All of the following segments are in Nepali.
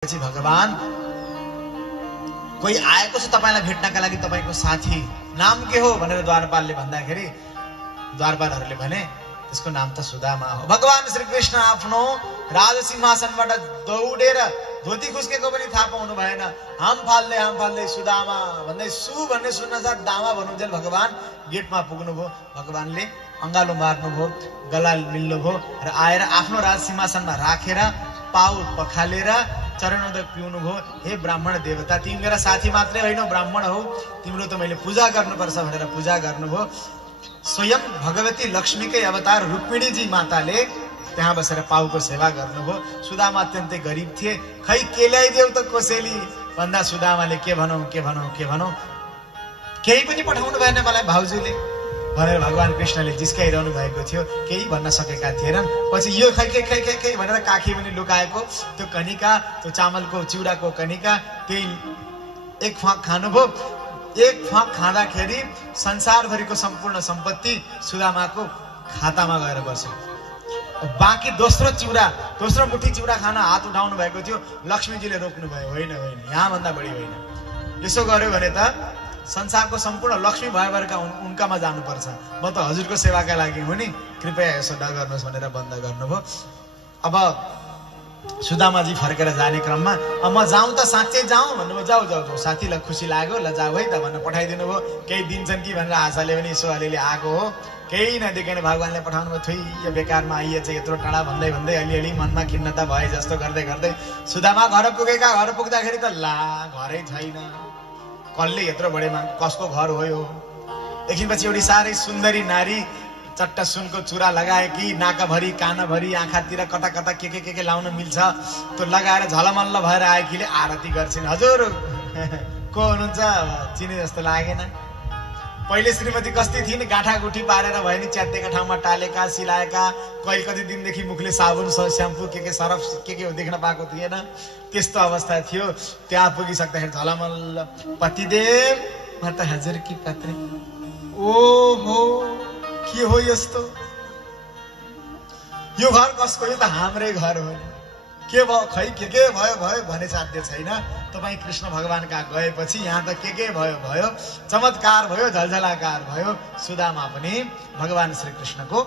भगवान कोही आएको छ तपाईलाई भेट्नका लागि, तपाईको साथी नाम के हो भनेर द्वारपालले भन्दाखेरि द्वारपालहरूले भने त्यसको नाम त सुदामा हो। भगवान श्री कृष्ण आफ्नो राजसिंहासनबाट दौडेर धोती खुस्केको पनि थाहा पाउनु भएन। हाम फाल्दै सुदामा भन्दै सु भन्ने सुन्नसाथ दामा भन्नुन्जेल भगवान गेटमा पुग्नुभयो। भगवानले अंगालो मार्नुभयो, गला मिल्नुभयो र आएर आफ्नो राजसिंहासनमा राखेर पाउ पखालेर चरणोदक पिउनु भयो। हे ब्राह्मण देवता, तिमी मेरा साथी मात्रै होइन, ब्राह्मण हौ, तिम्रो त मैले पूजा गर्नुपर्छ भनेर पूजा गर्नुभयो। स्वयं भगवती लक्ष्मीकै अवतार रुक्मिणीजी माताले त्यहाँ बसेर पाउको सेवा गर्नुभयो। सुदामा अत्यन्तै गरिब थिए। खै के ल्याइदेऊ त कोसेली भन्दा सुदामाले के भनौं केही पनि पठाउनु भएन मलाई भाउजूले भनेर भगवान कृष्णले जिस्काइरहनु भएको थियो। केही भन्न सकेका थिएनन्। पछि यो खै भनेर काखी पनि लुकाएको त्यो कनिका, त्यो चामलको चिउराको कनिका, त्यही एक फाँक खानुभयो। एक फाँक खाँदाखेरि संसारभरिको सम्पूर्ण सम्पत्ति सुदामाको खातामा गएर बस्यो। बाँकी दोस्रो मुठी चिउरा खान हात उठाउनु भएको थियो। लक्ष्मीजीले रोक्नु भयो। होइन, यहाँ भन्दा बढी होइन, यसो गर्यो भने त संसारको सम्पूर्ण लक्ष्मी भयभरका उनकामा जानुपर्छ। म त हजुरको सेवाका लागि हो नि, कृपया यसो नगर्नुहोस् भनेर बन्द गर्नुभयो। अब सुदामाजी फर्केर जाने क्रममा म जाउँ त, साँच्चै जाउँ भन्नुभयो। जाऊ साथीलाई खुसी लाग्यो, ल जाऊ है त भनेर पठाइदिनु भयो। केही दिन्छन् कि भनेर आशाले पनि यसो अलिअलि आएको हो। केही नदेखिन भगवानले पठाउनु भयो। थुइ यो बेकारमा आइए चाहिँ यत्रो टाढा भन्दै अलिअलि मनमा खिन्नता भए जस्तो गर्दै सुदामा घर पुग्दाखेरि त ला घरै छैन। कसले यत्रो बढेमा कसको घर हो यो? एकछिनपछि एउटी साह्रै सुन्दरी नारी चट्टा सुनको चुरा लगाएकी, नाकाभरि कानभरि आँखातिर कता के लाउन मिल्छ त्यो लगाएर झलमल्ल भएर आएकीले आरती गर्छिन्। हजुर को हुनुहुन्छ? चिने जस्तो लागेन। पहिले श्रीमती कस्ती थिइन्, गाँठागुठी पारेर भयो नि, च्यातेका ठाउँमा टालेका सिलाएका, कति दिनदेखि मुखले साबुन स्याम्पू के सरफ के हो देख्न पाएको थिएन। त्यस्तो अवस्था थियो। त्यहाँ पुगिसक्दाखेरि झलमल्ल पतिदेव म त हजुर कि पत्नी। ओहो के हो यस्तो? यो घर कसको? यो त हाम्रै घर हो। के भयो? खै के भयो भने साध्य छैन। तपाईँ कृष्ण भगवान कहाँ गएपछि यहाँ त के भयो, चमत्कार भयो, झलझलाकार भयो। सुदामा पनि भगवान श्री कृष्णको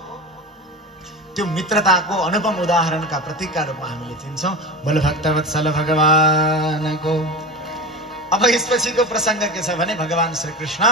त्यो मित्रताको अनुपम उदाहरणका प्रतीकका रूपमा हामीले चिन्छौँ। बोल भक्तवत्सल भगवानको। अब यसपछिको प्रसङ्ग के छ भने भगवान श्री कृष्ण